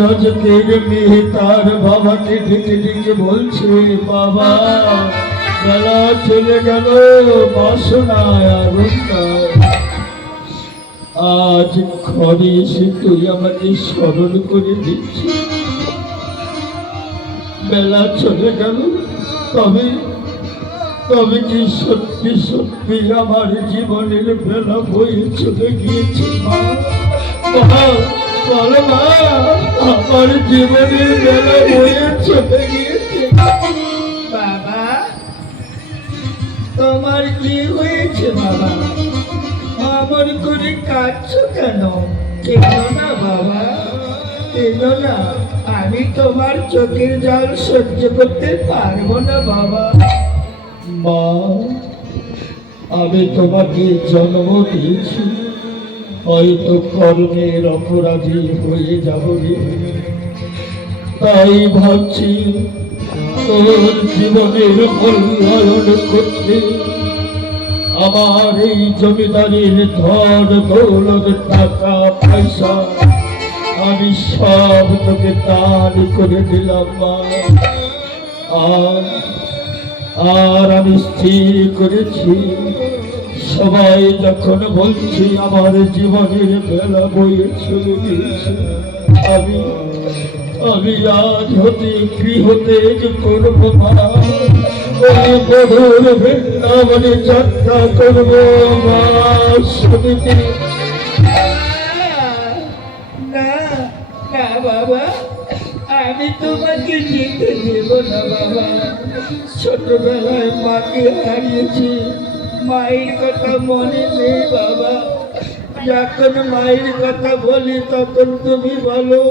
রজতের মেয়ে তার বাবাকে ডেকে ডেকে বলছে, বাবা বেলা চলে গেল, বাসনায় আগুন নাই। আজ ঘরে এসে তুই আমাকে স্মরণ করে দিচ্ছি। বেলা চলে গেল, তবে তবে কি সত্যি সত্যি আমার জীবনের বেলা বয়ে চলে গিয়েছে? মা, বলো মা, আমার জীবনের বেলা বয়ে চলে গিয়েছে। বাবা, তোমার কি হয়েছে বাবা? আমার করে কাঁদছো কেন? কেন না বাবা, কেন না। আমি তোমার চোখের জল সহ্য করতে পারবো না বাবা। মা, আমি তোমাকে জন্ম দিয়েছি, হয়তো কর্মের অপরাধী হয়ে যাব রে। তাই ভাবছি তোর জীবনের মূল্যায়ন করতে আমার এই জমিদারির ধন দৌলত টাকা পয়সা আমি সব তোকে দান করে দিলাম মা। আর আমি স্থির করেছি, সবাই যখন বলছি আমার জীবনের বেলা বয়ে চলে গিয়েছে, আমি আজ হতে গৃহতে করবো মা, ওই মধুর বৃন্দাবনে যাত্রা করবো মা। শুনিতে না না বাবা, আমি তোমাকে যেতে দেব না বাবা। ছোটবেলায় মাকে হারিয়েছি, মায়ের কথা মনে নেই বাবা। যখন মায়ের কথা বলি তখন তুমি বলো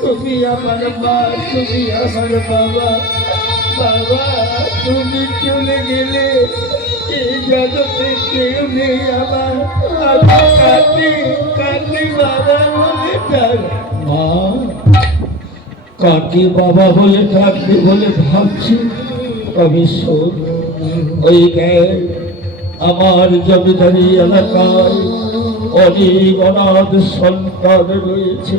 তুমি আমার মা, তুমি আমার বাবা। বাবা, তুমি চলে গেলে এই জগতে কেউ নেই আমার। আমি কাঁদি কাঁদি বাবা বলে ডাক। মা, কাকে বাবা বলে ডাকবে বলে ভাবছি, তবে শোন, ওই আমার জমিদারি এলাকায় অনেক অনাথ সন্তান রয়েছে।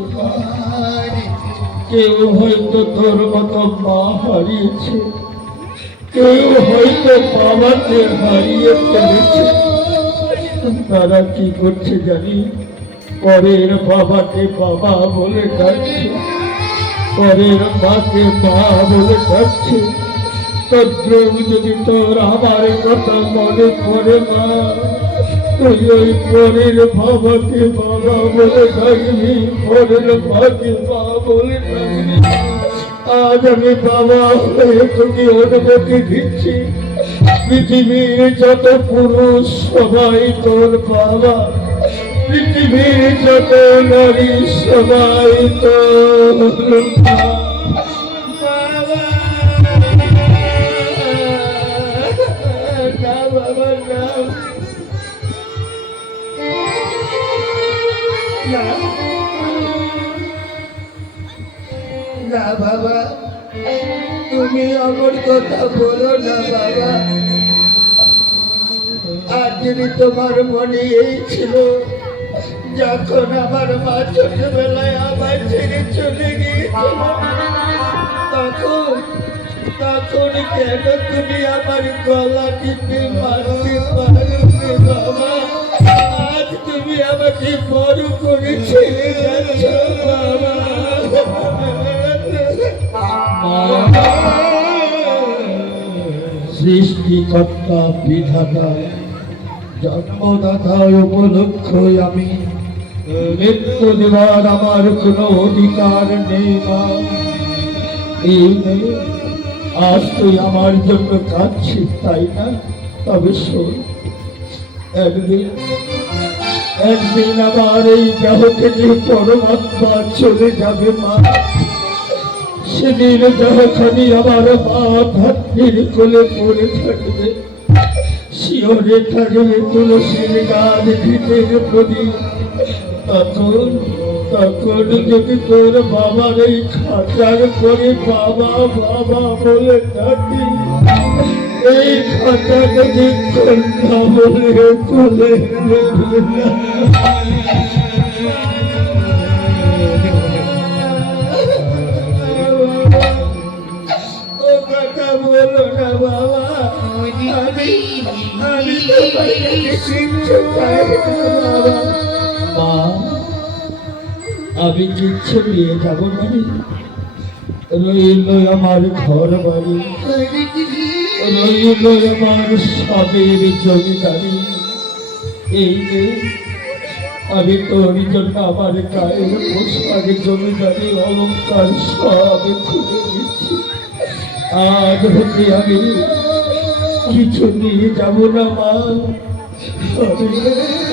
কেউ হয়তো তোর মতো মা হারিয়েছে, কেউ হয়তো বাবাকে হারিয়ে ফেলেছে। তারা কি করছে জানি, পরের বাবাকে বাবা বলে ডাকছে, পরের মাকে মা বলে ডাকছে। তদ্রুপ যদি তোর আমার কথা মনে পড়ে মা, তুই ওই পরের বাবাকে বাবা বলে ডাকবি, পরের মাকে মা বলে ডাকবি। আজ আমি বাবা হয়ে তোকে অনুমতি দিচ্ছি, পৃথিবীর যত পুরুষ সবাই তোর বাবা, পৃথিবীর যত নারী সবাই তোর মা। না বাবা, তুমি আমার কথা বলো না বাবা। আর যদি তোমার মনে এই ছিল, যখন আমার মা ছোটবেলায় আমার ছেড়ে চলে গিয়েছিল, তখন কেন তুমি আমার গলা টিপে মারতে পারবে বাবা? আজ তুমি আমাকে বড় করে ছেড়ে যাচ্ছ বাবা। সৃষ্টিকর্তা বিধাতা জন্মদাতা উপলক্ষ আমি, মৃত্যু দেওয়ার আমার কোনো অধিকার নেই মা। এই আজ তুই আমার জন্য কাঁদছিস তাই না? তবে শোন, একদিন আমার এই দেহ থেকে পরমাত্মা চলে যাবে মা। সেদিন দেহখানি আমার মা ভাতৃর কোলে পড়ে থাকবে, শিওরে থাকবে তুলসীর গাছ ভিতের প্রদীপ। তখন যদি তোর বাবার এই খাঁচার করে বাবা বাবা বলে ডাকি, এই খাঁচা যদি কন্যা বলে তুলে মা, আমি কিচ্ছু নিয়ে যাবো না, রইল আমার ঘর বাড়ি, রইল আমার সবের জমিদারি। এই যে আমি তোর জন্য আমার গায়ের পোশাক জমিদারি অলঙ্কার সব খুলে দিচ্ছি। আজ হতে আমি কিছু নিয়ে যাব না মা,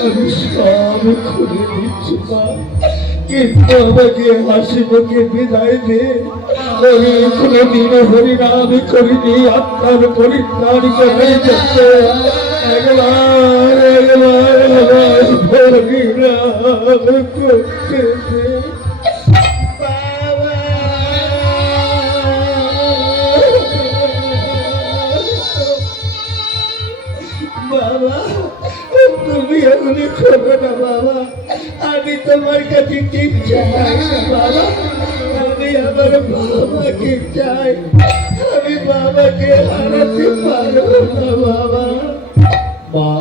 আমি সব খুলে দিচ্ছি মা। কিন্তু আমাকে হাসি মুখে বিদায় দে। আমি কোনো দিন হরিনাম করিনি, আত্মার পরিত্রাণ করে যেতে একবার হরিনাম করতে দে। বাবা, তুমি এগুলি করো না বাবা, আমি তোমার কাছে কিচ্ছু চাই না বাবা, আমি আমার বাবাকে চাই, আমি বাবাকে হারাতে পারবো না বাবা। মা,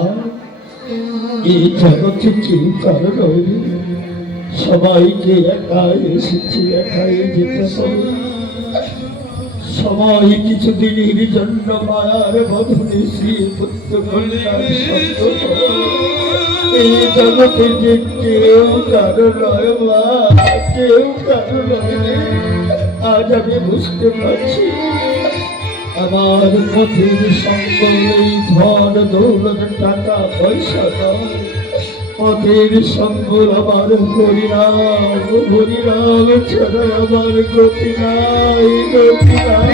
এই জগতে কেউ কারো নয়, সবাইকে একাই এসেছি, একাই যেতে হবে। সবাই কিছুদিনের জন্য মায়ার বদলে এই জগতে যে কেউ কারো নয় মা, কেউ কারো নয়। আজ আমি বুঝতে পারছি আমার পথের সম্বল এই ধন দৌলত টাকা পয়সা নয়, পথের সম্বল আমার হরিনাম, হরিনাম ছাড়া আমার গতি নাই, গতি নাই।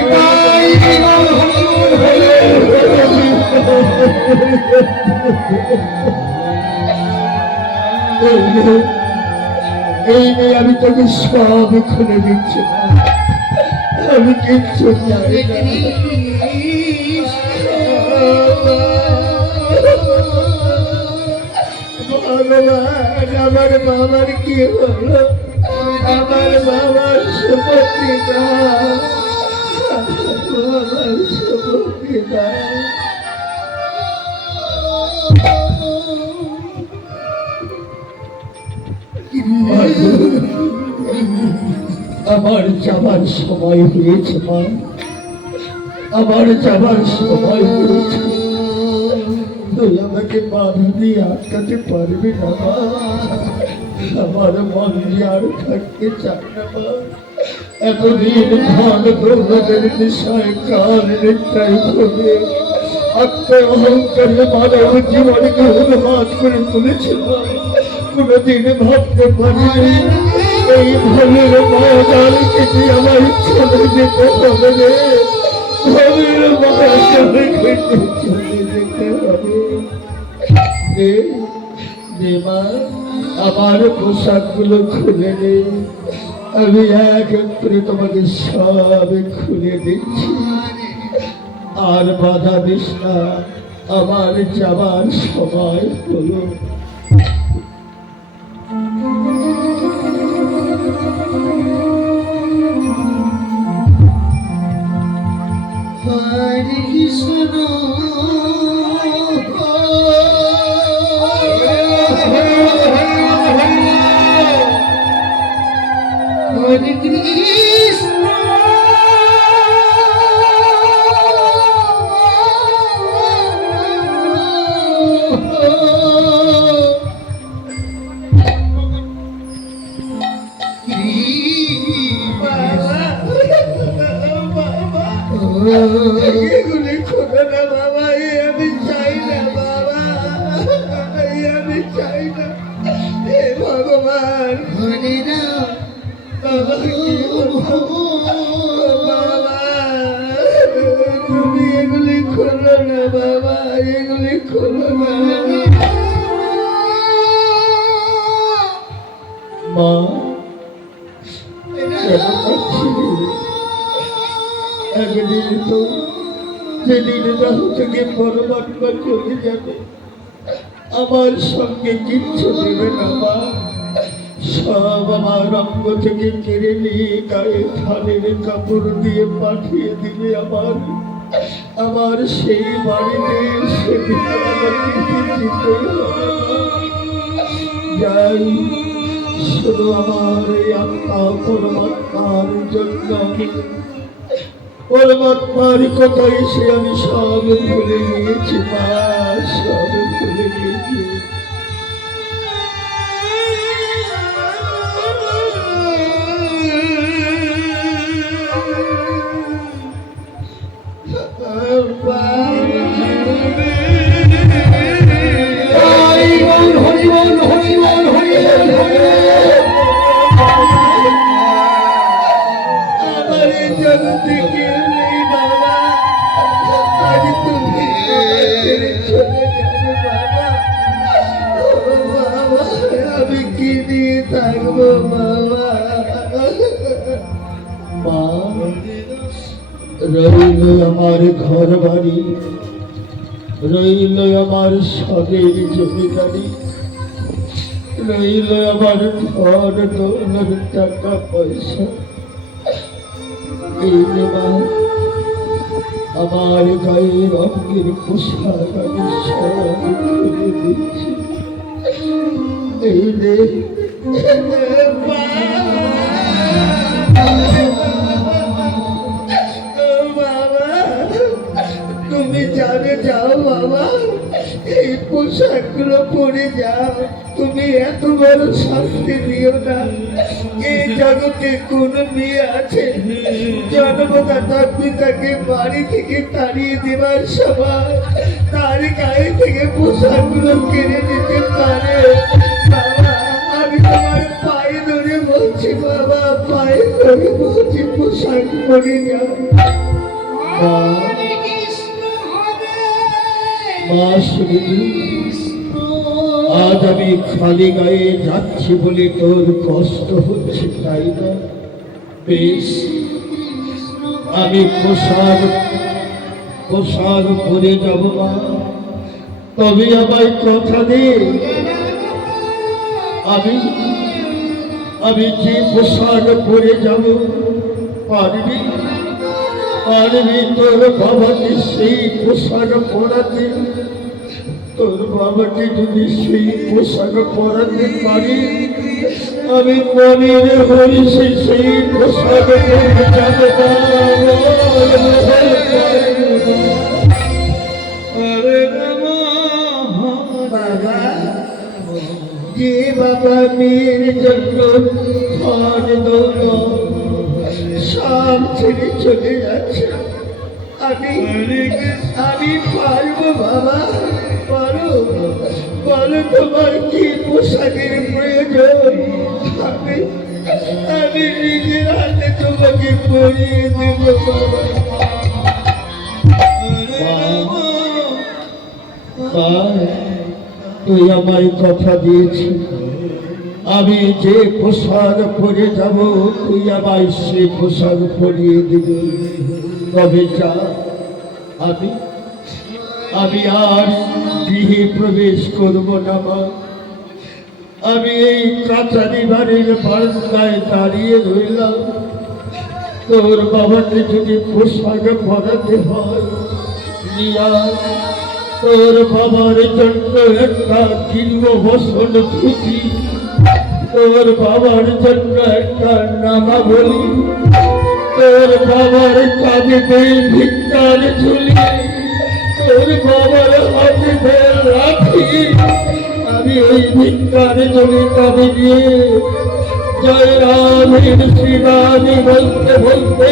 এই নিয়ে আমি তোকে সব খুলে দিচ্ছি, আমি কিচ্ছু চাই না। আমার বাবার কি হলো, আমার বাবার সুপতিদা, বাবার সুপতিদা। আমার যাবার সময় হয়েছে মা, আমার যাবার সময় হয়েছে। তুই আমাকে বাধা দিয়ে আটকাতে পারবি না মা, আমার মন আর থাকতে চায় না মা। এতদিন ধন দৌলতের নেশায় কাল নেশায় ভরে আত্মা অহংকারে মানব জীবনকে উন্মাদ করে তুলেছিল। কোনদিন ভাবতে পারিনি এই ভবের মায়াজাল কেটে আমার চলে যেতে হবে রে, ভবের মায়াজাল কেটে চলে যেতে হবে। মা, আমার পোশাকগুলো খুলে নে, আমি এক করে তোমাকে সব খুলে দিচ্ছি। আর বাধা দিস না, আমার যাবার সময় হলো। হরে কৃষ্ণ হরে কৃষ্ণ এগুলি খোদা না বাবা, আমি চাই না বাবা, আমি চাই না। হে ভগবান, হরে রাম বাবা কি বাবা, তুমি এগুলি খোলো না বাবা, এগুলি খোলো না। মা, একদিন তো যেদিন রাহু থেকে পরমাত্মা চলে যাবে, আমার সঙ্গে কিচ্ছু দেবে না মা, সব আমার অঙ্গ থেকে কেড়ে নিয়ে গায়ে থানের কাপড় দিয়ে পাঠিয়ে দিবে আমার সেই বাড়িতে। সেদিন আমাকে যেতেই হবে। যাই শুধু আমার এই আত্মা পরমাত্মার জন্য। পরমাত্মার কথাই সে আমি সব ভুলে গিয়েছি মা, সব ভুলে গিয়েছি। আমি কি দিয়ে থাকবো বাবা? মা, রইল আমার ঘর বাড়ি, রইল আমার সবের জমিদারি, রইল আমার ধন দৌলত টাকা পয়সা। এই নে মা, আমার গায়ে রঙের পোশাক আমি সব খুলে দিচ্ছি। এই নে তুমি জানে যাও বাবা, এই পোশাকগুলো পরে যাও। তুমি এত বড় শাস্তি দিও না। এই জগতে কোন মেয়ে আছে জন্মদাতা পিতাকে বাড়ি থেকে তাড়িয়ে দেবার সময় তার গায়ে থেকে পোশাকগুলো কেড়ে নিতে পারে? বাবা, আমি তোমার পায়ে ধরে বলছি বাবা, পায়ে ধরে বলছি পোশাক পরে যাও। মা শুনিনি, আজ আমি খালি গায়ে যাচ্ছি বলে তোর কষ্ট হচ্ছে তাই না? বেশ, আমি পোশাক পরে যাব মা, তবে আমায় কথা দে আমি যে পোশাক পরে যাব পারবি তোর বাবাকে সেই পোশাক পরাতে? তোর বাবাকে যদি সেই পোশাক পরাতে পারি, আমি মনের হরিষে সেই পোশাক পরে যাব। বাবা, যে বাবা মেয়ের জন্য ধন দৌলত সব ছেড়ে চলে যাচ্ছে, আমি পারবো বাবা? পারো? বলো তোমার কি পোশাকের প্রয়োজন? আমি নিজের হাতে তোমাকে পরিয়ে দেব বাবা। তুই আমায় কথা দিয়েছি, আমি যে পোশাক পরে যাব তুই আমায় সে পোশাক পরিয়ে দিবি। তবে যা, আমি আর গৃহে প্রবেশ করব না মা। আমি এই কাচারি বাড়ির বারান্দায় দাঁড়িয়ে রইলাম। তোর বাবাকে যদি পোশাক পরাতে হয় নিয়া, তোর বাবার জন্য একটা কিনব বসন ধুতি, তোর বাবার জন্য একটা নামা বলি, তোর বাবার কাঁধে ভিক্ষার ঝুলি, তোর বাবার হাতে লাঠি। আমি ওই ভিক্ষার ঝুলি কাঁধে দিয়ে জয় রামের শ্রীরানী বলতে বলতে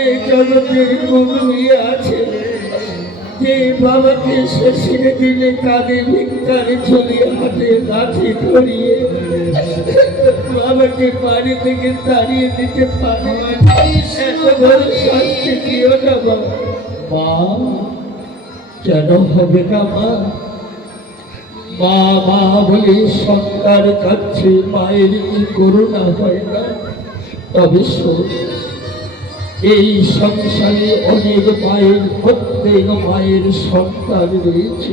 এই জগতে কোন মেয়ে আছে যে বাবাকে শেষে দিলে কাঁধে ভিক্ষারে ঝুলিয়ে হাতে লাঠি ধরিয়ে বাবাকে বাড়ি থেকে তাড়িয়ে দিতে পারে? এত বড় শাস্তি দিও না বাবা। মা, কেন হবে না মা? মা মা বলে সন্তান কাছে মায়ের কি করুণা হয় না? তবে শোন, এই সংসারে অনেক মায়ের, প্রত্যেক মায়ের সন্তান রয়েছে।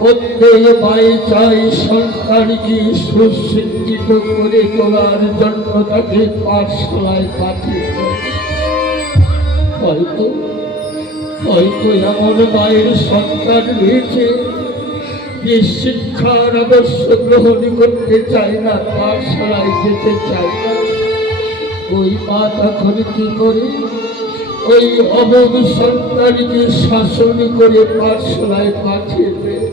প্রত্যেক মায়ে চাই সন্তানকে সুশিক্ষিত করে তোলার জন্য তাকে পাঠশালায় পাঠিয়ে দেয়। হয়তো হয়তো এমন মায়ের সন্তান রয়েছে যে শিক্ষার আদর্শ গ্রহণ করতে চায় না, পাঠশালায় যেতে চায় না। ওই মা তখন কি করে? ওই অবধ সন্তানকে শাসন করে পাঠশালায় পাঠিয়ে দেয়।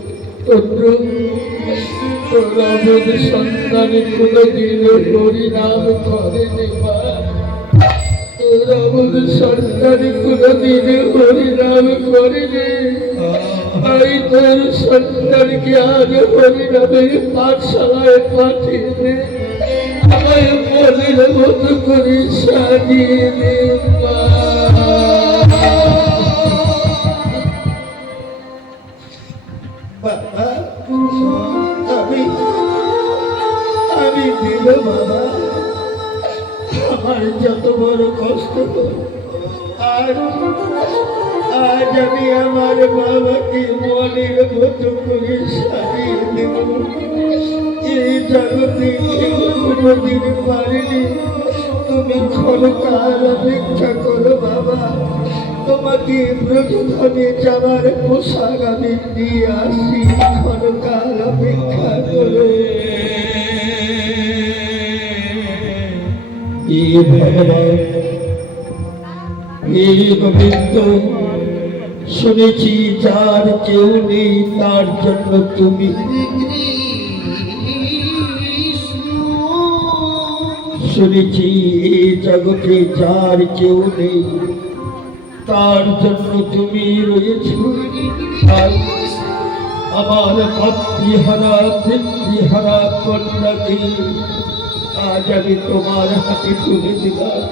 তোর অবধ সন্তান কোনদিন হরিনাম করেনি মা, তোর অবধ সন্তান কোনদিন হরিনাম করেনি। তাই তোর সন্তানকে আজ হরিনামের পাঠশালায় পাঠিয়ে দে, আমায় মনের মতো করে সাজিয়ে দে মা। বাবা, আমি দিল বাবা, আমার যত বড় কষ্ট আর আজ আমি আমার বাবাকে মনের মতো করে সাজিয়ে দেব। এই জগতে কেউ কোনোদিন পারেনি। তুমি ক্ষণকাল অপেক্ষা করো বাবা, তোমাকে প্রতিদিনে যাবার পোশাক আমি দিয়ে আসি। ক্ষণকাল অপেক্ষা করো। এই ভগবান, এই গোবিন্দ, শুনেছি যার কেউ নেই তার জন্য তুমি, শুনেছি এই জগতে যার কেউ নেই তার জন্য তুমি রয়েছ। তাই আমার মাতৃহারা পিতৃহারা কন্যাকে আজ আমি তোমার হাতে তুলে দিলাম।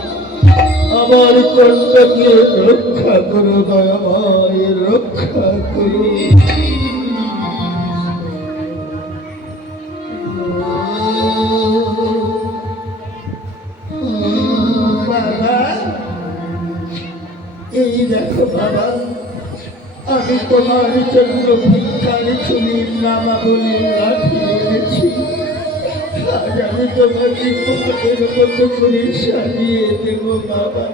আমার কন্যাকে রক্ষা করো দয়াময়, রক্ষা করো। বাবা, এই দেখো বাবা, আমি তোমার জন্য ভিক্ষার চুলির নামাবলী রাখিয়ে এনেছি। আজ আমি তোমাকে মনের মতো করে সাজিয়ে দেব বাবা।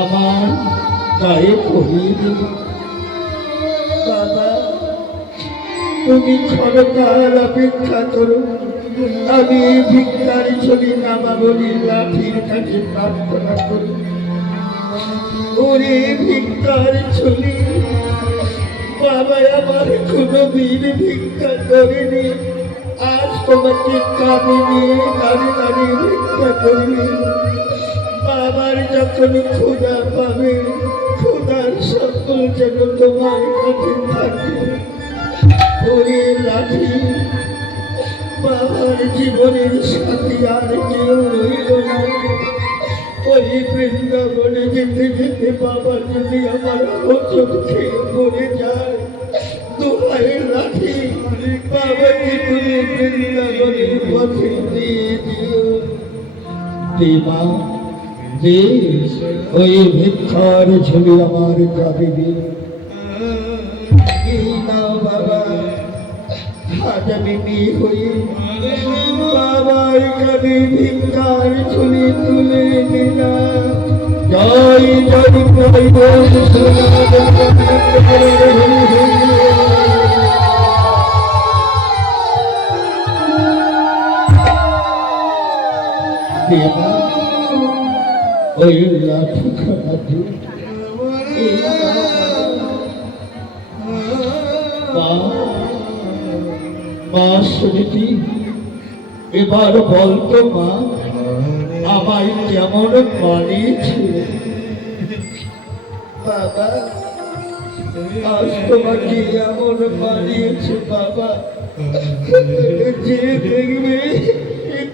আমার গায়ে পরিয়ে দেব বাবা। তুমি ক্ষণকাল অপেক্ষা করো, আমি ভিক্ষারি ছবি নামাবলী লাঠির কাছে প্রার্থনা করি। ওরে ভিক্ষারি ছবি, বাবা আমার কোনোদিন ভিক্ষা করেনি, আজ তোমাকে কাঁধে নিয়ে দাঁড়িয়ে দাঁড়িয়ে ভিক্ষা করবে। বাবার যখন ক্ষুধা পাবে, ক্ষুধার সকল যেন তোমার কাছে থাকবে। ওরে লাঠি, বাবার জীবনের সাথী আর কেউ রইল না। ওই বৃন্দাবনে যেতে যেতে বাবা যদি আমার হোঁচট খেয়ে পড়ে যায়, দোহাই লাঠি, বাবাকে তুমি বৃন্দাবনের পথে দিয়ে দিও। মা, যে ওই ভিক্ষার ঝুলি আমার কাঁদে দিয়ে নাও বাবা। আজ আমি মেয়ে হয়ে বাবার কাঁধে ভিক্ষার ঝুলি তুলে দিলাম। জয় জয় জয় দেবা। ওই লাঠি খানাতে মা শুনেছি। এবার বলতো মা, আমায় কেমন মানিয়েছে? বাবা, আজ তোমাকে এমন মানিয়েছে বাবা, যে দেখবে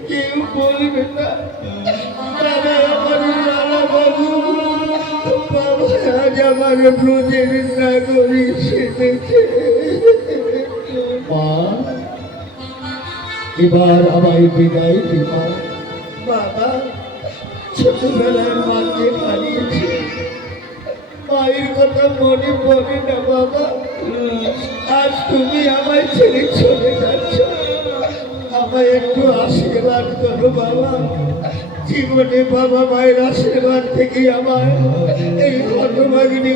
কেউ বলবে না বাবা আমার রানা বাবু। বাবা আজ আমার ব্রজের নাগরী সেজেছে। মা, এবার আমায় বিদায় দিবা। বাবা, ছোটবেলায় মাকে হারিয়েছি, মায়ের কথা মনে পড়ে না বাবা। আজ তুমি আমায় ছেড়ে চলে যাচ্ছ, আমায় একটু আশীর্বাদ করো বাবা। জীবনে বাবা মায়ের আশীর্বাদ থেকে আমার এই হতভাগিনী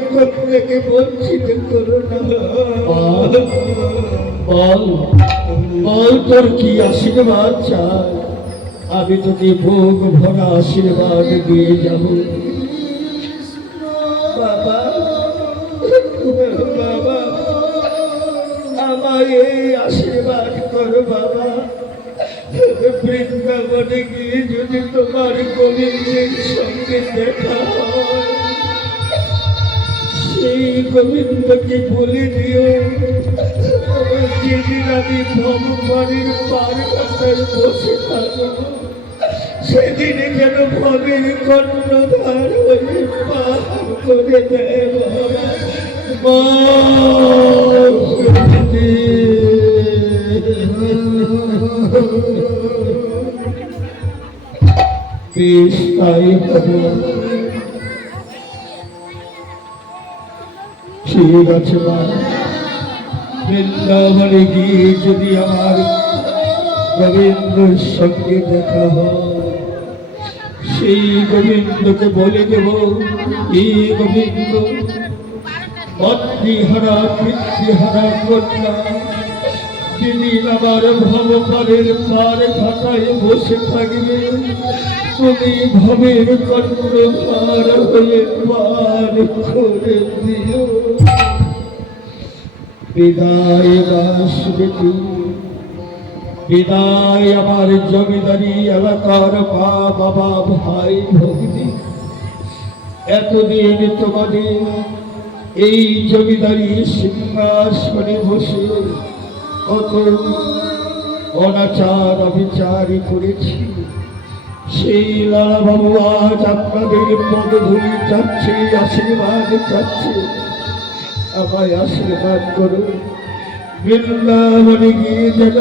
থেকে বঞ্চিত করো না। বল বল বল, তোর কি আশীর্বাদ চাই? আমি তোকে ভোগ ভরা আশীর্বাদ দিয়ে যাব। বাবা, বাবা, আমায় এই আশীর্বাদ করো বাবা। বৃন্দাবনে গিয়ে যদি তোমার গোবিন্দের সঙ্গে দেখা হয়, সেই গোবিন্দকে বলে দিও যেদিন আমি ভগবানের পার কাটায় বসে থাকবো, সেদিন যেন ভবের কর্ণধার হয়ে পার করে দেয় বাবা। বেশ তাই হবে। ঠিক আছে মা, বৃন্দাবনে গিয়ে যদি আমার গোবিন্দের সঙ্গে দেখা হয়, সেই গোবিন্দকে বলে দেব, এই গোবিন্দ মাতৃহারা পিতৃহারা কন্যা যেদিন আমার ভবপারের পার ঘাটায় বসে থাকবে, তুমি ভবের কর্ণধার হয়ে পার করে দিও। বিদায় দাস বেটি, বিদায় আমার জমিদারি এলাকার মা বাবা ভাই ভগ্নী। এতদিন তোমাদের এই জমিদারি সিংহাসনে বসে কত অনাচার অবিচার করেছি, সেই লালা বাবু আজ আপনাদের পদধূলি চাচ্ছে, আশীর্বাদ চাচ্ছে। আমায় আশীর্বাদ করো, বৃন্দাবনে গিয়ে যেন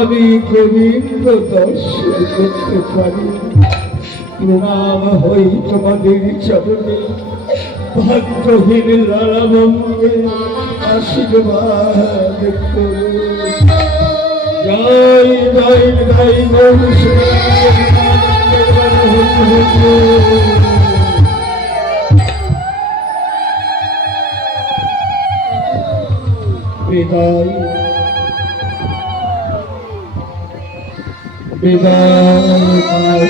আমি গোবিন্দ দর্শন করতে পারি। প্রণাম হই তোমাদের চরণে, ভাগ্যহীন লালা বাবুকে আশীর্বাদ করো। জয় জয় জয় বিদায় বিদায়।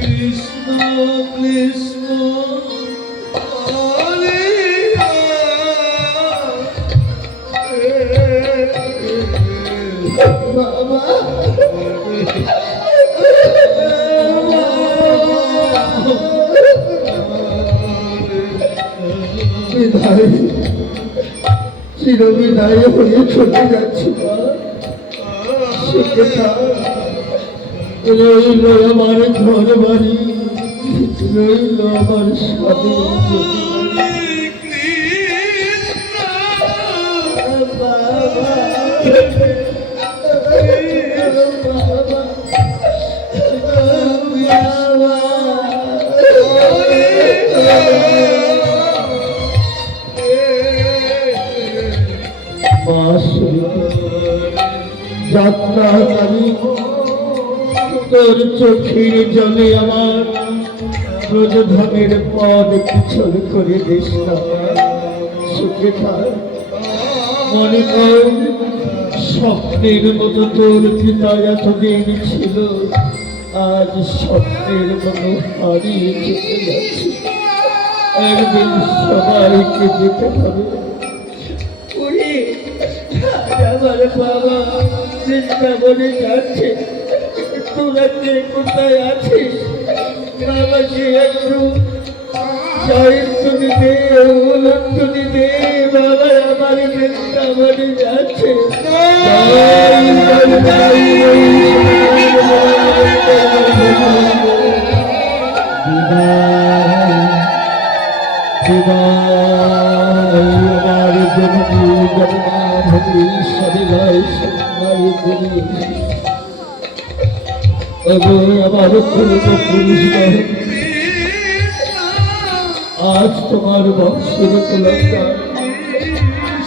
কৃষ্ণ কৃষ্ণ হরে বাবা, বিদায়, চিরবিদায় হয়ে চলে যাচ্ছি। রইল আমার ঘর বাড়ি, রইল আমার স্বামী। যাত্রাকারী তোর চোখের জলে আমার ব্রজধামের পদ পিছল করে দিস না। সুখে থাক, মনে কর স্বপ্নের মতো তোর পিতা এতদিন ছিল, আজ স্বপ্নের মতো হারিয়ে চলে যাচ্ছে। একদিন সবাইকে যেতে হবে। আমার বাবা বৃন্দাবনে যাচ্ছে, তোরা কে কোথায় আছিস আমাকে একটু সাহিত্যনি দে উলটনি দে বাবা আমার বৃন্দাবনে যাচ্ছে আমার জননী জগন্নাথী সবিলয় সুন্দরী করি আমার পূর্বপুরুষ আজ তোমার বংশের কুলঙ্কা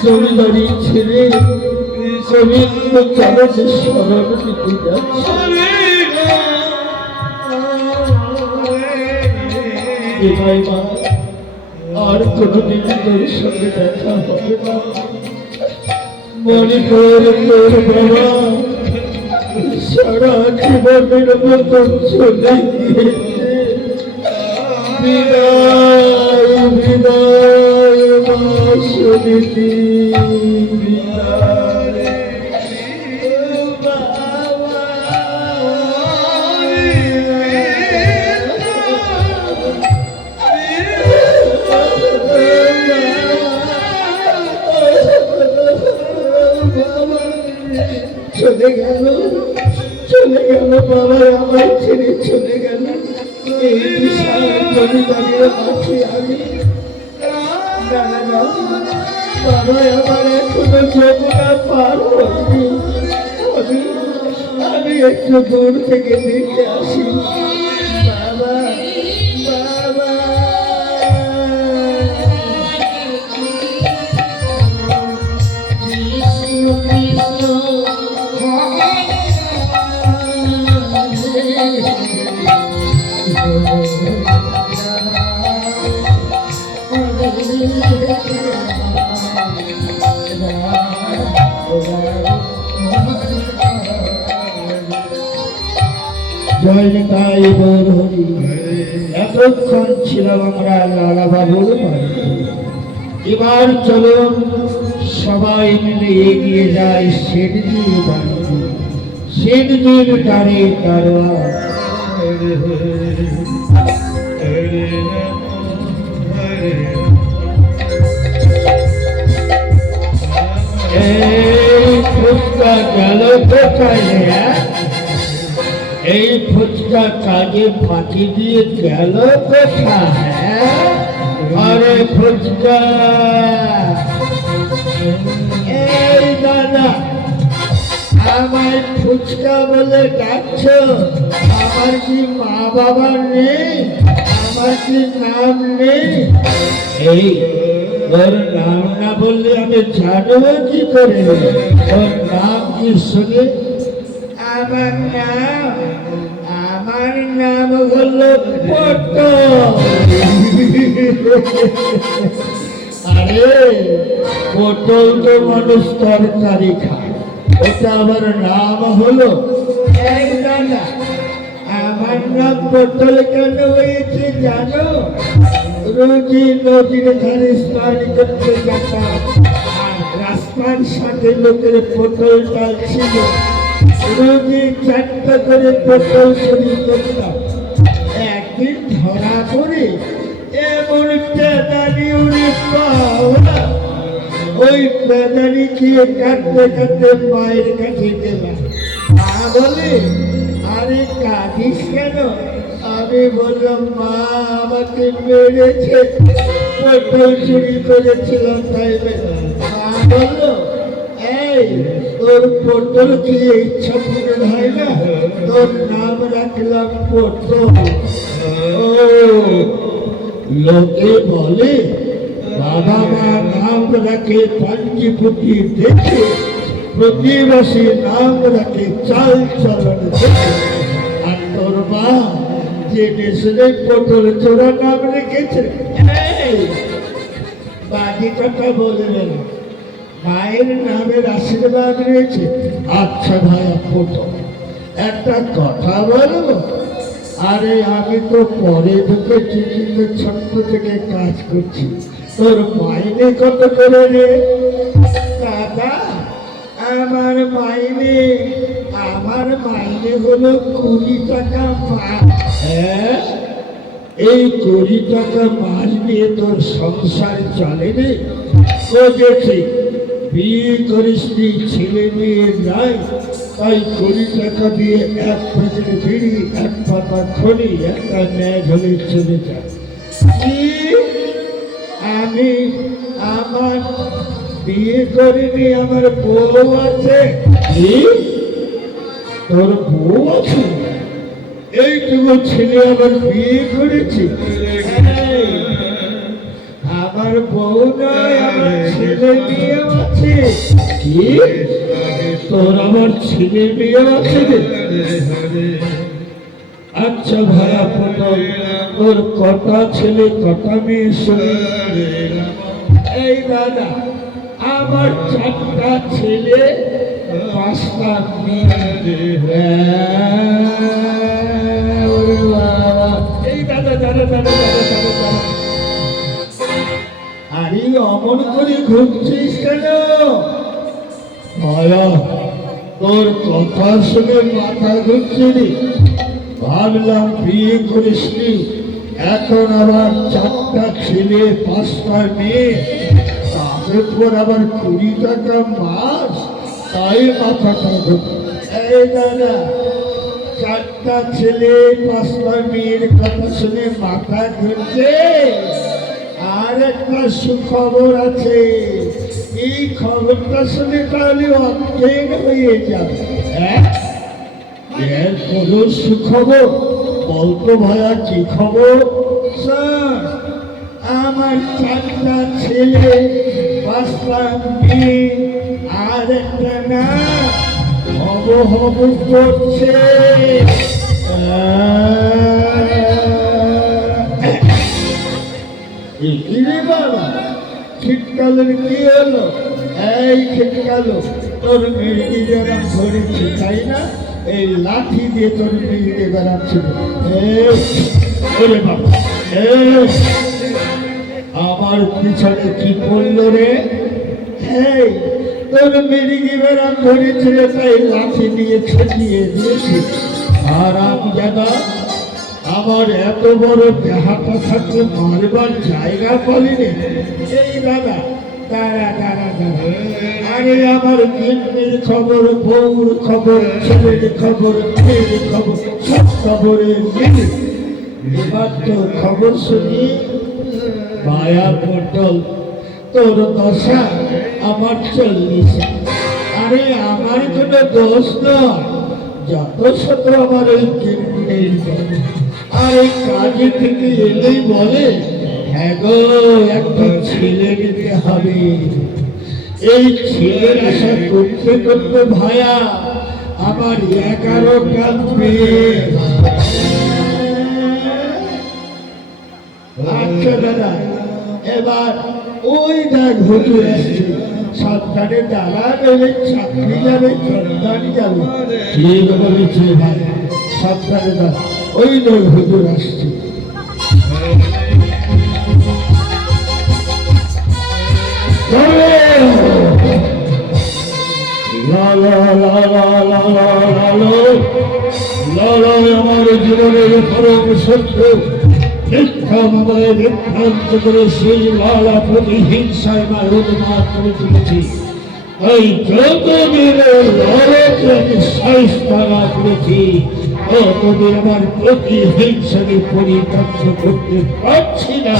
জমিদারি ছেড়ে গোবিন্দ চরণে শরণ নিতে যাচ্ছে বিনয় মা আর কোনদিন তোর সঙ্গে দেখা হবে না মনে করে তোর বাবা সারা জীবনের মতন চলে গিয়েছে বিদায় বিদায় মা শুনিতি বিদায় চলে গেল বাবা আমার ছেড়ে চলে গেল এই বিশাল জমিদারির মাঠে আমি বাবা আমার এখনো যমুনা পার হয়নি আমি একটু দূর থেকে দেখে আসি বাবা বাবা জয় নিতাই গৌর হরি এতক্ষণ ছিলাম আমরা লালা বাবুর বাড়িতে এবার চলুন সবাই মিলে এগিয়ে যায় শেঠজির বাড়িতে শেঠজির টারে টারোয়া এই ফুচকা গেল কোথায় এই ফুচকা কাজে ফাঁকি দিয়ে গেল কোথায় আরে ফুচকা এই দাদা আমার ফুচকা বলে ডাকছ আমার কি মা বাবা নেই আমার কি নাম নেই এই ওর নাম না বললে আমি জানবো কি করে ওর নাম কি শুনে আমার নাম হলো পটল আরে পটল তো মানুষ তরকারি খায় ওটা আমার নাম হলো না আমার নাম পটল কেন হয়েছে জানো রোজি নদীর ধারে স্নান করতে যেতাম আর রাস্তার সাথে লোকের পটল ডাল ছিল রোজি 4টা করে পটল চুরি করতাম একদিন ধরা করে এমন পেদানি উড়ে পাওয়া ওই পেদানি গিয়ে কাঁদতে কাঁদতে মায়ের কাছে গেলাম মা বলে আরে কাঁদিস কেন আমি বললাম মা আমাকে মেরেছে পটল চুরি করেছিলাম তাই মা বললো এই তোর পটল কি ইচ্ছা পূরণ হয় না তোর নাম রাখলাম পটল ও লোকে বলে বাবা মা নাম রাখে পাঞ্জিপুটি দেখে প্রতিবাসী নাম রাখে চাল চলন দেখে আর তোর মা যে দেশে পটল চোরা নাম রেখেছে বাজি কথা বলবে না মায়ের নামের আশীর্বাদ রয়েছে আচ্ছা ভাইয়া পটল একটা কথা বলবো আরে আমি তো পরে ঢুকেছি কিন্তু ছোট্ট থেকে কাজ করছি তোর মাইনে কত করে রে দাদা আমার মাইনে হলো 20 টাকা মাস। হ্যাঁ, এই 20 টাকা মাস দিয়ে তোর সংসার চলে রে? বুঝেছি, বিয়ে করিসনি, ছেলে মেয়ে নাই, তাই 20 টাকা দিয়ে এক প্যাকেট বিড়ি, এক পাতা খড়ি, একটা ম্যাচ হলে চলে যায়। কি? আমি আমার বিয়ে করিনি, আমার বউ আছে। কি? তোর বউ আছে? এইটুকু ছেলে আবার বিয়ে করেছে? এই, আমার বউ নয়, আমার ছেলে মেয়ে আছে। কি? তোর আমার ছেলে মেয়ে আছে রে? আচ্ছা ভাইয়া পটল, তোর কটা ছেলে কটা মেয়ে শুনি? এই দাদা, আমার 4টা ছেলে 5টা মেয়ে। ওরে বাবা! এই দাদা দাদা দাদা দাদা দাদা দাদা, আরে অমন করে ঘুরছিস কেন? ভাইয়া, তোর কথা শুনে মাথা ঘুরছে রে। ভাবলাম বিয়ে করিসনি, এখন আবার 4টা ছেলে 5টা মেয়ে, তারপর আবার 20 টাকা মাস, তাই মাথাটা ঘুরছে। এই দাদা, 4টা ছেলে 5টা মেয়ের কথা শুনে মাথা ঘুরছে। আর একটা সুখবর আছে, এই খবরটা শুনে তাহলে অজ্ঞান হয়ে যাবে। হ্যাঁ, এর কোনো সুখবর? বলতো ভাইয়া, কি খবর? স্যার, আমার 4টা ছেলে 5টা মেয়ে, আর একটা না হব করছে। বাবা, শীতকালের কি হলো? এই শীতকাল, তোর মেয়েকে যেরকম ধরেছি, তাই না? এই লাঠি দিয়ে তোর মেয়েকে বেড়াচ্ছিল। বাবা, আমার পিছনে কি করলো রে? এই তোর মেয়েকে বেড়াম ধরেছিল, তাই লাঠি দিয়ে ছড়িয়ে দিয়েছি। আর আমি দাদা, আমার এত বড় দেহাটা থাকতে মারবার জায়গা পালিনি। এই দাদা, দাঁড়া দাঁড়া দাঁড়া, আরে আমার মেয়ের খবর, বউর খবর, ছেলের খবর, মেয়ের খবর, সব খবরে মিলে এবার তো খবর শুনি। ভায়া পটল, তোর দশা আমার 40। আরে আমার কোনো দোষ নয়, যত শত আমার ওই কিডনির দোষ। আর এই কাজে থেকে এলেই বলে, হ্যাঁ গো, একটা ছেলে নিতে হবে। এই ছেলের আশা করতে করতে ভায়া আমার 11টা মেয়ে। আচ্ছা দাদা, এবার ওই দেখ হুজুর আসছে, সাবধানে দাঁড়া, নইলে চাকরি যাবে, সন্তান যাবে। ঠিক বলেছে ভাই, সাবধানে দাঁড়া, ওই নয় হুজুর আসছে। আমার জীবনের পরম সত্য, মিথ্যা মামলায় বিভ্রান্ত করে সেই লালা প্রতিহিংসায় উন্মাদ করে তুলেছি। তাই যতদিনের লালকে আমি সাইস্তারা করেছি, ততদিন আমার প্রতিহিংসাকে পরিত্যক্ত করতে পারছি না।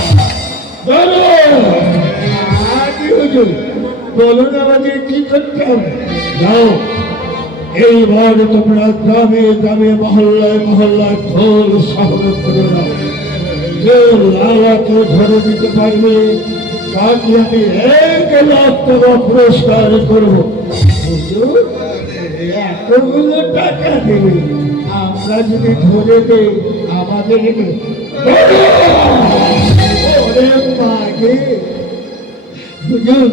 বলুন আমাদের কি করতে হবে? যাও, এইবার তোমরা গ্রামে গ্রামে মহল্লায় মহল্লায় ঢোল শহর করে দাও। যে লালাকে ধরে দিতে পারবে তাকে আমি 1 লাখ টাকা পুরস্কার করবো। এতগুলো টাকা দেবে, আমরা যদি ধরে দেই আমাদের মাকে বুঝুন,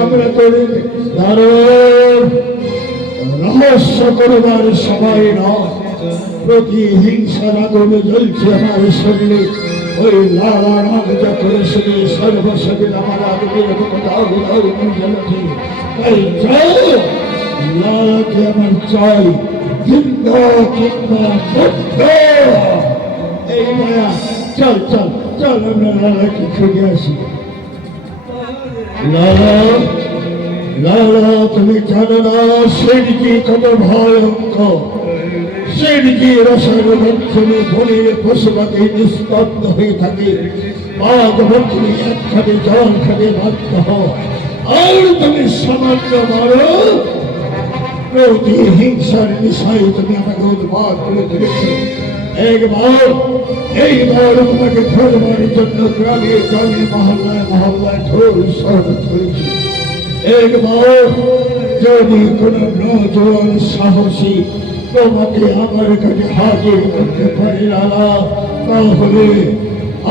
আমরা করে ধরো রহস্য করবার সময় নয়। প্রতিহিংসার আগুনে জ্বলছে আমার শরীরে। ওই লালা রাম যত করে শুনে সর্বসবিল আমার আগে তাই চাও লালাকে আমার চাই জিন্দা কিংবা মুক্ত। এই মায়া চল চল চল আমরা লালাকে খুঁজে আসি। লালা লালা তুমি জানো না সেটি কত ভয়ঙ্কর। সেটি রসায়ন বন্ধনে বনের পশুপাখি নিস্তব্ধ হয়ে থাকে। বাঘ বন্ধনে একখানে জল খানে বাধ্য হয়। আর তুমি সামান্য মারো প্রতি হিংসার বিষয়ে তুমি আমাকে উদ্বাদ করে তুলেছো। এইবার তোমাকে ধরবার জন্য গ্রামে গ্রামে মহল্লায় মহল্লায় ঢোল শহর ছড়েছি। একবার যদি কোন নজওয়ান সাহসী তোমাকে আমার কাছে হাজির করতে পারে লালা, তাহলে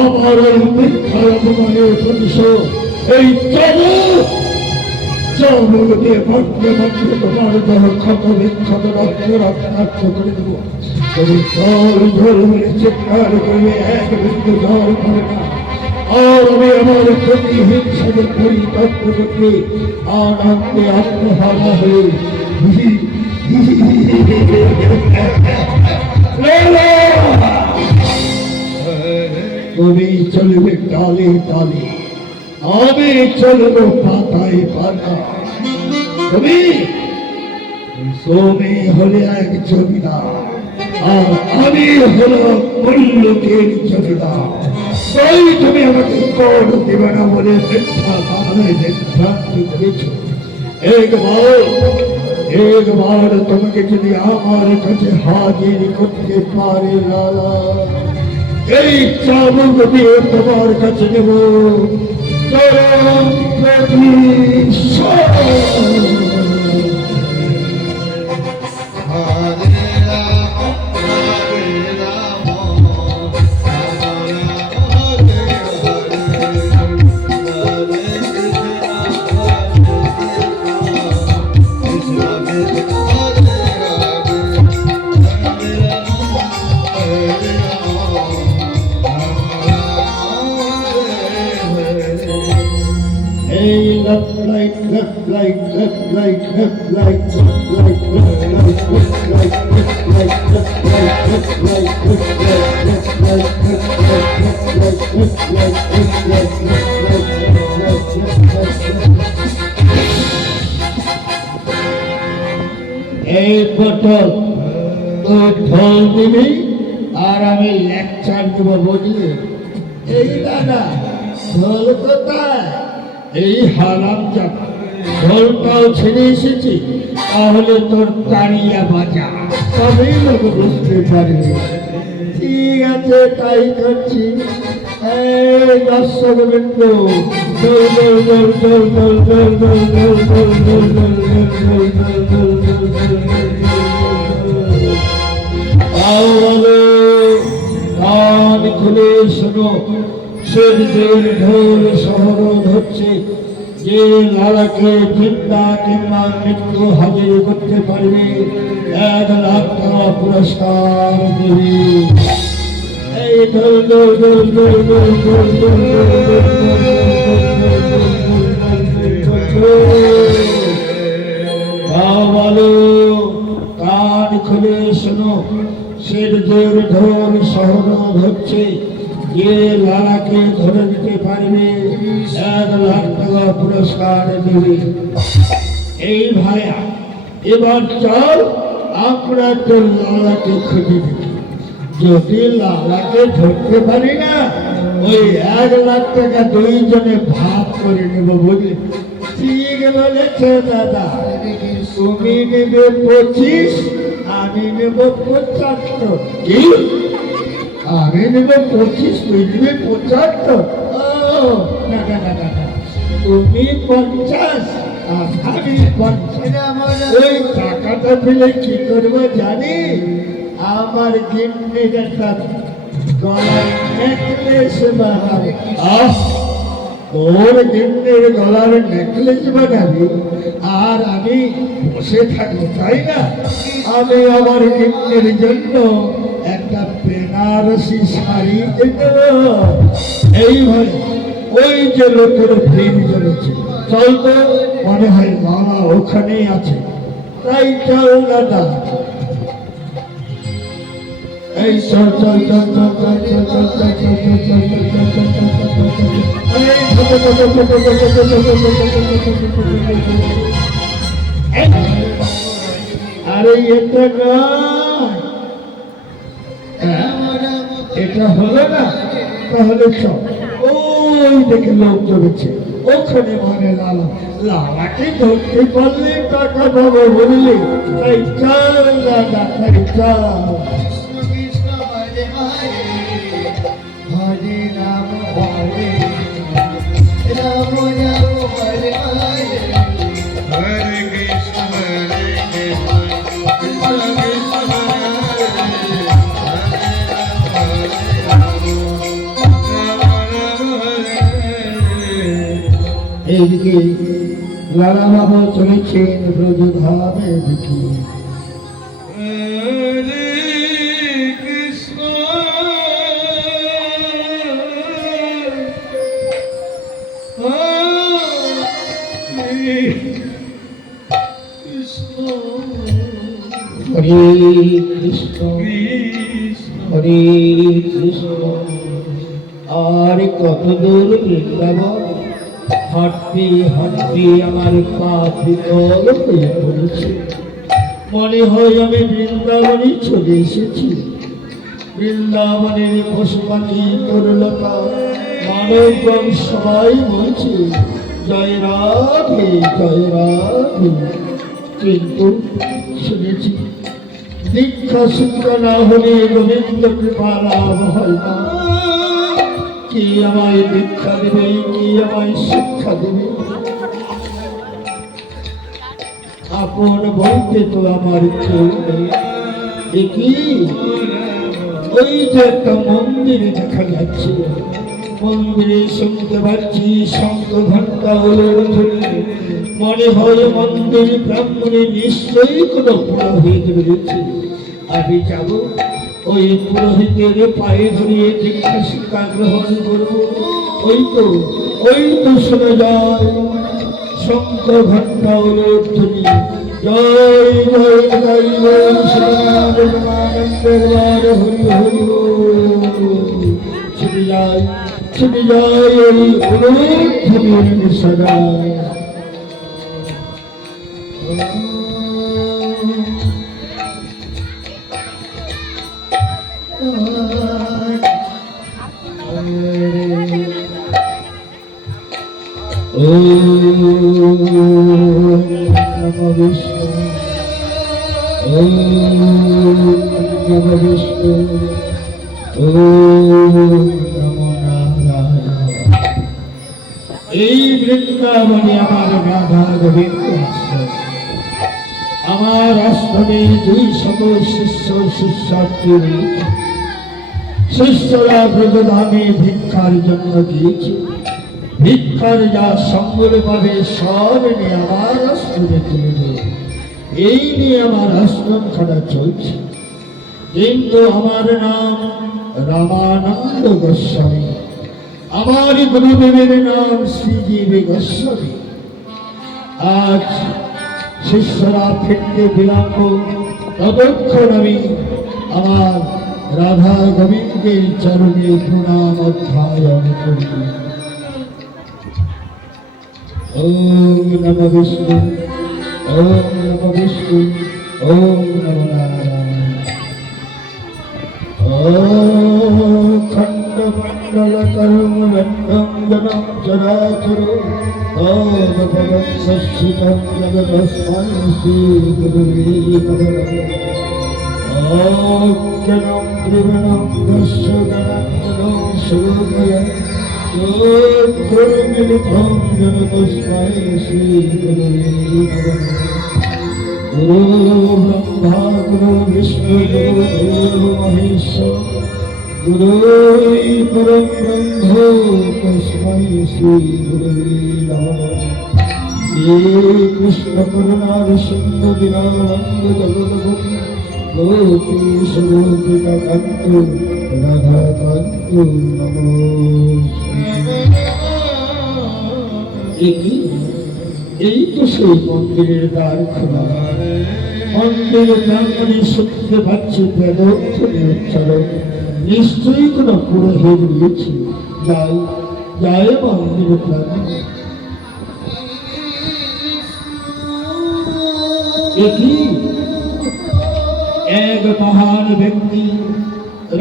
আমার এই মিথ্যার অপমানের প্রতিশোধ এই চামড় দিয়ে মাত্রে মাত্রে তোমার দেহ ক্ষত বিক্ষত রক্ত রক্তাক্ত করে দেবো। তুমি জল জল বলে চিৎকার করবে, এক বিন্দু জল পড়ে না। আর আমি আমার প্রতি হিংসাকে পরিতত্ত্ব করতে আনন্দে আত্মহারা হয়ে তুমি চলবে ডালে ডালে, আমি চলব পাতায় পাতা। তুমি তুমি হলে এক জমিদার আর আমি হলো মূল্যকের জমিদার। তাই তুমি আমাকে কর দেবে না বলে মিথ্যা কামনায় বিভ্রান্ত করেছ। একবার তোমাকে যদি আমার কাছে হাজির করতে পারে লালা, এই চাবুক দিয়ে তোমার কাছে নেব চরম প্রতিশোধ। Left, right, left, right, left, right, left, right, left, right, left, right, left, right, left, right, left, right, left, right, left, right, left, right, left, right, left, right, left, right, left, right, left, right, left, right. এই পটল তুই ঢোল দিবি আর আমি lecture দেবো, বুঝলি? এই দাদা ঢোল কোথায়? এই হারাম চাপা ঢোলটাও ছেড়ে এসেছি, তাহলে তোর তাড়িয়া বাজা, তবেই লোক বুঝতে পারবে। ঠিক আছে, তাই করছি। এই দর্শক বৃন্দ, দোল দোল দোল দোল দোল দোল দোল দোল দোল দোল দোল দোল দোল দোল কান খুলে শোনো, সূর্যের ঢোল শহর হচ্ছে। যে লালাকে চিন্তা কিংবা মৃত্যু হাজির করতে পারবে 1 লাখ টাকা পুরস্কার দেবে। এই ঢোল দোল দোল দোল দোল দোল দোল বলো, কান খুলে শোনো, সূর্যের ঢোল শহর হচ্ছে। যে লালাকে ধরে নিতে পারবে 1 লাখ টাকা পুরস্কার দেবে। এই ভাইয়া, এবার চল আমরা তো লালাকে খুঁজে দেখি। যদি লালাকে ধরতে পারি না, ওই 1 লাখ টাকা দুইজনে ভাগ করে নেব, বুঝলি? ঠিক বলেছে দাদা, তুমি নেবে 25, আমি নেব 75। কি? আমি নেব 25, তুই নেবে 75? না না না না, তুমি 50 আর আমি 50। ওই টাকাটা পেলে কি করবো জানি? আমার গিন্নির একটা গলার নেকলেস বানাবে। তোর গিন্নির গলার নেকলেস বানাবি আর আমি বসে থাকবো, তাই না? আমি আমার গিন্নির জন্য একটা বেনারসি শাড়ি দেব। এইভাবে ওই যে লোকের ভিড় জমেছে, চল তো, মনে হয় মামা ওখানেই আছে, তাই চল দাদা। এই চল চল চল চল চল চল চল চল চল চল চল চল চল চল চল চল চল। এই ছোট ছোট ছোট ছোট ছোট ছোট ছোট ছোট ছোট ছোট। আরে এটা নয়, এটা হলো না, তাহলে চল, ওই দেখে লোক জমেছে, ওখানে মানে লালা, লালাকে ধরতে পারলে টাকা পাবো বললি, তাই চল দাদা, তাই চল। কৃষ্ণ হরে হরে হরে রাম হরে রাম রাম হরে হরে হরে কৃষ্ণ হরে কৃষ্ণ কৃষ্ণ কৃষ্ণ হরে এইদিকে লালা বাবা চলেছেন ব্রজধামে দেখি। হরে কৃষ্ণ হরে কৃষ্ণ। আর কত দূর বৃন্দাবন, হাঁটতে হাঁটতে আমার পা বিকল হয়ে পড়েছে, মনে হয় আমি বৃন্দাবনে চলে এসেছি। বৃন্দাবনের পশু পাখি তরুলতা মানবগণ সবাই বলছে জয় রাধে জয় রাধে, কিন্তু শুনেছি দীক্ষা শিক্ষা না হলে গোবিন্দ কৃপা লাভ হয় না। কে আমায় দীক্ষা দেবে, কে আমায় শিক্ষা দেবে? আপন বলতে তো আমার কেউ নেই। দেখি ওই যে একটা মন্দির দেখা যাচ্ছে, মন্দিরে শুনতে পাচ্ছি শঙ্খ ঘণ্টা হলো ধ্বনি, মনে হয় মন্দির ব্রাহ্মণে নিশ্চয়ই কোনো পুরোহিত রয়েছে। আমি যাব, ওই পুরোহিতের পায়ে ধরিয়ে দীক্ষা শিক্ষা গ্রহণ করব। ওই তো শোনা যায় শঙ্খ ঘণ্টা হলো ধ্বনি, জয় জয় জয় জয় শ্রীরামানন্দের হরি হরি বল। ছুটে যায় ওই ধ্বনির সদায়। নমো বিষ্ণু, নমো বিষ্ণু, নমো নারায়ণ। এই বৃন্দাবনে আমার রাধা গোবিন্দ আশ্রম। আমার আশ্রমে 200 শিষ্য শিষ্যার্থী রয়েছে। শিষ্যরা ব্রজধামে ভিক্ষার জন্য গিয়েছে। ভিক্ষার যা সম্বল পাবে সব নিয়ে আমার আশ্রমে তুলে দেবে। এই নিয়ে আমার আশ্রম খানা চলছে। কিন্তু আমার নাম রামানন্দ গোস্বামী, আমার গুরুদেবের নাম শ্রীজীব গোস্বামী। আজ শিষ্যরা ফিরতে বিলম্ব, ততক্ষণ আমি আমার রাধা গোবিন্দের চরণে প্রণাম অধ্যায়ন করি। ওম নমো বিষ্ণু, ওম নমো বিষ্ণু, ওম নমো নারায়ণ। ওম খণ্ড মণ্ডল করম বন্ধম জনম চরাচর ওম ভগবৎ সচ্চিদম জগতস্মৈ শ্রী গুরুবে নমঃ। ওম জনম ত্রিগুণম দস্য গণাঙ্গনম সুরূপয় ওম গুরুমিলিতম জগতস্মৈ শ্রী গুরুবে নমঃ। গুরু ব্রহ্মা গুরু বিষ্ণু গুরু দেব মহেশ্বর গুরু পরম ব্রহ্ম তস্मै শ্রী গুরুবে নমঃ। হে কৃষ্ণ করুণার সিন্ধু দীনাবন্ধ জগৎপতি গোপীশ গোপিকাকান্ত রাধাকান্ত নমঃ। কি এই তো সেই মন্দিরের দ্বার খোলা, মন্দিরের প্রাঙ্গণে শুনতে পাচ্ছি বেদধ্বনি উচ্চারণ, নিশ্চয়ই কোনো পুরোহিত রয়েছে। যাই যাই মন্দিরের প্রাঙ্গণে। কি এক মহান ব্যক্তি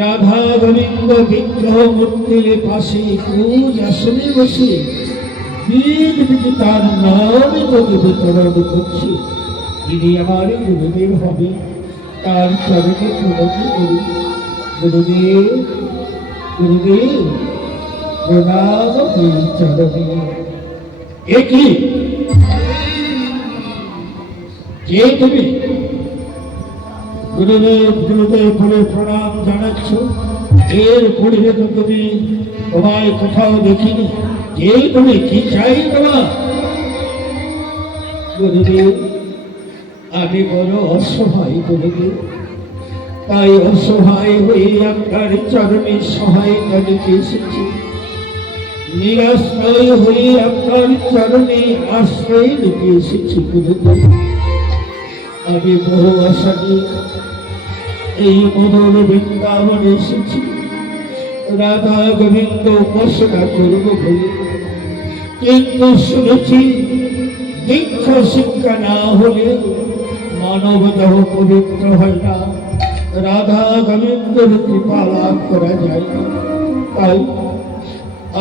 রাধা গোবিন্দ বিগ্রহ মূর্তির পাশে আসনে বসে বিধি তার নাম বিতরণ করছে। তিনি আমার গুরুদেব হবে, তার চরণে প্রণতি করি। গুরুদেব গুরুদেব প্রণাম হই চরণে। কি কে তুমি? গুরুদেব গুরুদেব বলে প্রণাম জানাচ্ছ, এর পরিবে তো তুমি তোমায় কোথাও দেখিনি। কে তুমি? কি চাই তোমার? গুরুদেব আমি বড় অসহায় গুরুদেব, তাই অসহায় হয়ে আপনার চরণে সহায়তা দিতে এসেছি। নিরাশ্রয় হয়ে আপনার চরণে আশ্রয় দিতে এসেছি গুরুদেব। আমি বহু আশা নিয়ে এই মদন বৃন্দাবনে এসেছি রাধা গোবিন্দ উপাসনা করব বলে, কিন্তু শুনেছি দীক্ষা শিক্ষা না হলে মানব দেহ পবিত্র হয় না, রাধা গোবিন্দের কৃপা লাভ করা যায় না। তাই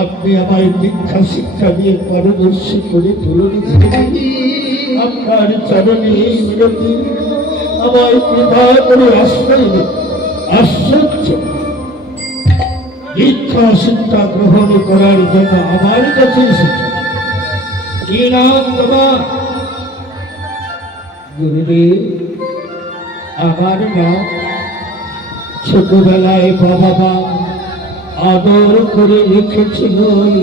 আপনি আমায় দীক্ষা শিক্ষা দিয়ে পারদর্শী করে তুলুন। আপনার চরণে এই মিনতি, আমায় কৃপা করে আশ্রয় দিন। আশ্চর্য, দীক্ষা শিক্ষা গ্রহণ করার জন্য আমার কাছে এসেছে। কি নাম তোমার? গুরুদেব আমার নাম ছোটবেলায় বাবা আদর করে লিখেছিল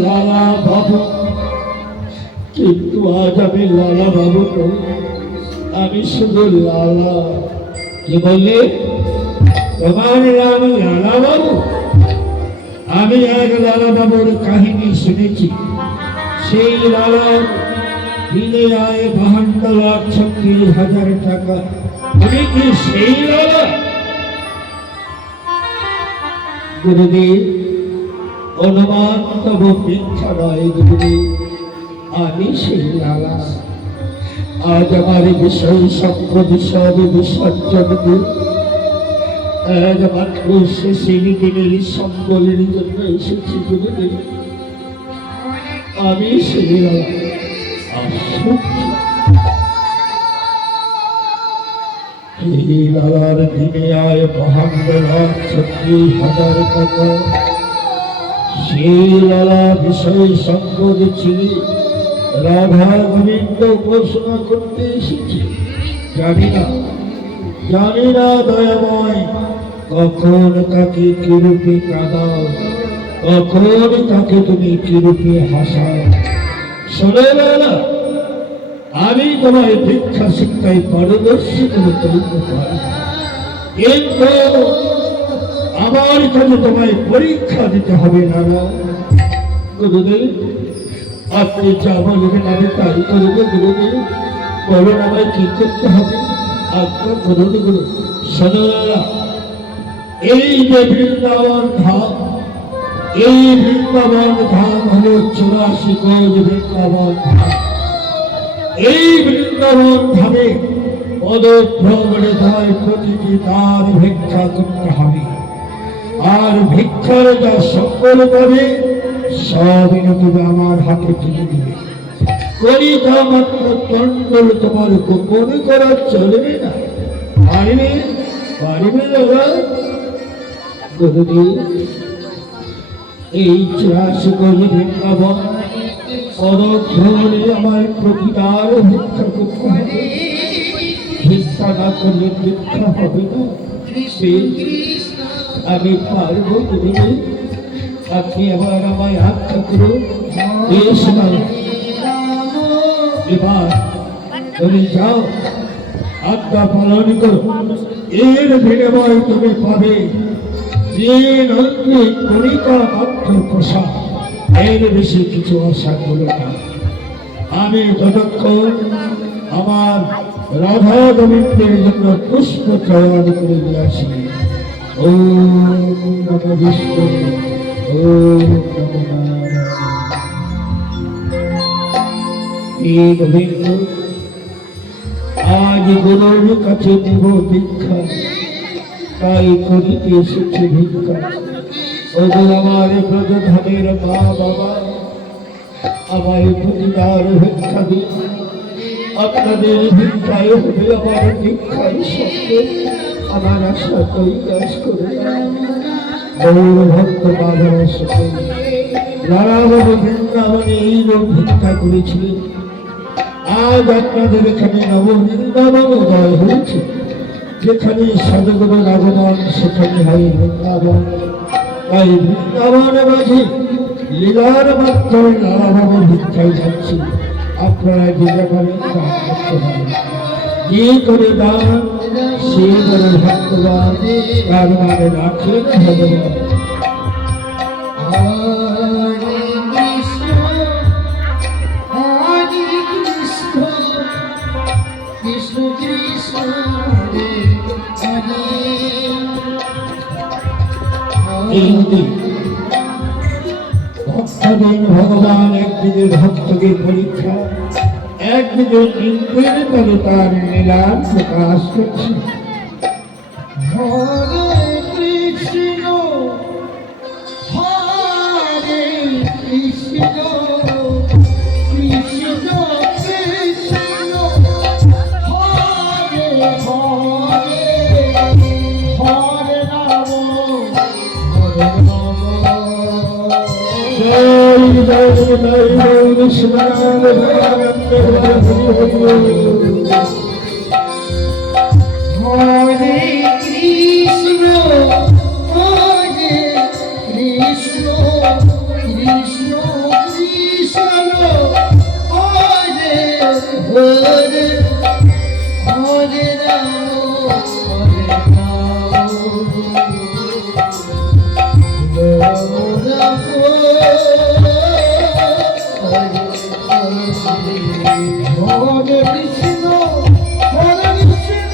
লালা বাবু, কিন্তু আজ আমি লালা বাবু নই, আমি শুধু লালা। কি বললে? তোমার নাম লালা বাবু? আমি এক লালা বাবুর কাহিনী শুনেছি। সেই লালার দিনে আয় 52,36,000 টাকা। তুমি কি সেই লালা? গুরুদেব অনুমান তব মিথ্যা নয় গুরুদেব, আমি সেই লালা। আজ আমার বিষয় সম্পদ সব বিসর্জন দিয়ে একমাত্র শেষের দিনের সম্বলের জন্য এসেছি গুরুদেব। আমি সেই লালা। এই লালার দিনে আয় 52,36,000 টাকা। সেই লালা বিষয় সম্পদ ছিলি রাধা গোবিন্দ উপাসনা করতে এসেছি। জানি না দয়াময়, কখন তাকে কিরূপে কাঁদাও, কখন তাকে তুমি কিরূপে হাসাও। শোনো লালা, আমি তোমায় দীক্ষা শিক্ষায় পারদর্শী করে তুলতে পারি, কিন্তু আমার কাছে তোমায় পরীক্ষা দিতে হবে না। গুরুদেব আপনি যা বলবেন আমি তাই করবো। গুরুদেব বলুন আমায় কি করতে হবে, আজ্ঞা করুন গুরু। শোনো লালা, এই যে বৃন্দাবন ধাম, এই বৃন্দাবন ধাম হল 84 কোজ বৃন্দাবন ধাম। এই বৃন্দাবন ধামে পদভ্রমণে যায় প্রতিটি তার ভিক্ষা করতে হবে, আর ভিক্ষার যা সম্বল পাবে সবই তুমি আমার হাতে তুলে দিবে। করিতা মাত্র তন্ডল তোমার গোপন করা চলবে না। পারবে দাদা? গুরুদেব এই 84 কোজ বৃন্দাবন পদভ্রমণে আমার প্রতিবার ভিক্ষা করতে হবে। ভিক্ষা না করলে ভিক্ষা হবে না। আমি পারবো গুরুদেব? আপনি আবার আমায় আজ্ঞা করুন। এবার তুমি যাও, আজ্ঞা পালন করো। এর বিনিময় তুমি পাবে যে কণিকা মাত্র প্রসাদ। এর বেশি কিছু আশা করো না। আমি যতক্ষণ আমার রাধা গোবিন্দের জন্য পুষ্প চয়ন করে দিয়ে আসি। ওম নমঃ বিষ্ণু, ওম নমঃ নারায়ণ। এই গোবিন্দ আজ গুরুর কাছে দেব দীক্ষা, তাই করিতে এসেছে ভিক্ষা। ওগো আমার ব্রজধামের মা বাবা, আমায় প্রতিদার ভিক্ষা দিন। আপনাদের ভিক্ষায় হবে আমার দীক্ষায় সঙ্গে আমার আশা কৈলাস করে গৌর ভক্ত বাবার সাথে নারায়ণ বৃন্দাবনে এই লোক ভিক্ষা করেছিলেন। আজ আপনাদের এখানে নব বৃন্দাবন উদয় হয়েছে। যেখানে সদগুরুর আগমন সেখানে হয় বৃন্দাবন। তাই বৃন্দাবনে মাঝে লীলার মাধ্যমে নানাভাবে ভিক্ষায় যাচ্ছি। আপনারা যেটা পারেন দান করতে পারেন। যে করে দান সে করে ভক্তবান, তার মানে রাখেন ভগবান। হরে কৃষ্ণ কৃষ্ণ কৃষ্ণ হরে হরে। এইদিন ভক্তদিন ভগবান একদিকে ভক্তকে পরীক্ষা, একদিকে ইন্দ্রের তলে তার লীলার প্রকাশ করছে। হরে কৃষ্ণ হরে কৃষ্ণ কৃষ্ণ কৃষ্ণ হরে হরে হরে রাম হরে রাম। জয় জয় জয় গৌর শিবানন্দ ভগবানন্দ হরে কৃষ্ণ হরে কৃষ্ণ কৃষ্ণ কৃষ্ণ হরে হরে হরে রাম হরে রাম রাম রাম হরে কৃষ্ণ হরে কৃষ্ণ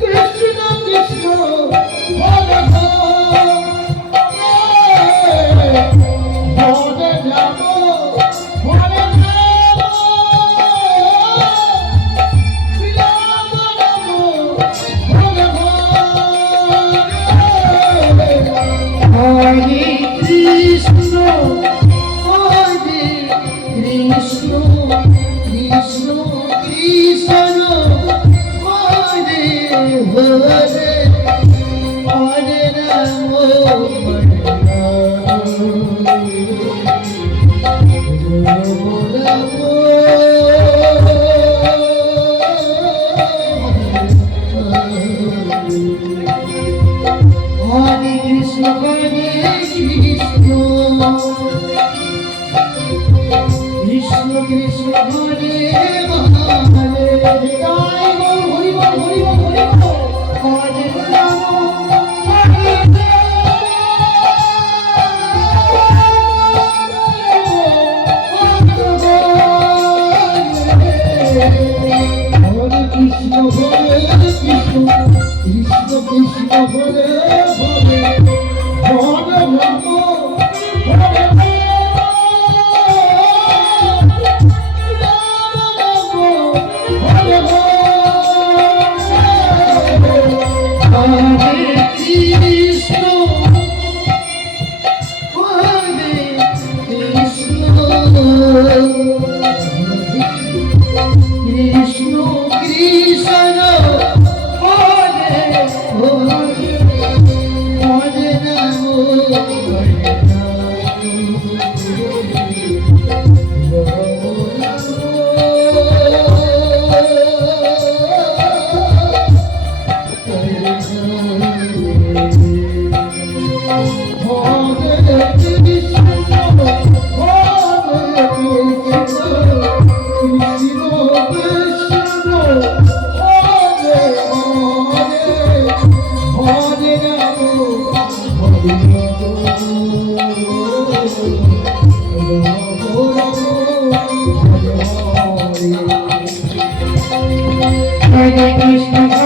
কৃষ্ণ কৃষ্ণ হরে হরে হরে রাম হরে রাম রাম রাম হরে হরে হরে কৃষ্ণ হরে কৃষ্ণ কৃষ্ণ কৃষ্ণ হরে হরে হরে রাম হরে রাম হরে কৃষ্ণ হরে কৃষ্ণ কৃষ্ণ কৃষ্ণ হরে হরে জয় গৌর হরি বল হরি বল হরি বল হরে রাম হরে হরে কৃষ্ণ হরে কৃষ্ণ কৃষ্ণ কৃষ্ণ হরে হরে হরে রাম হরে কৃষ্ণ কৃষ্ণ হরে হরে হরে রাম হরে হরে কৃষ্ণ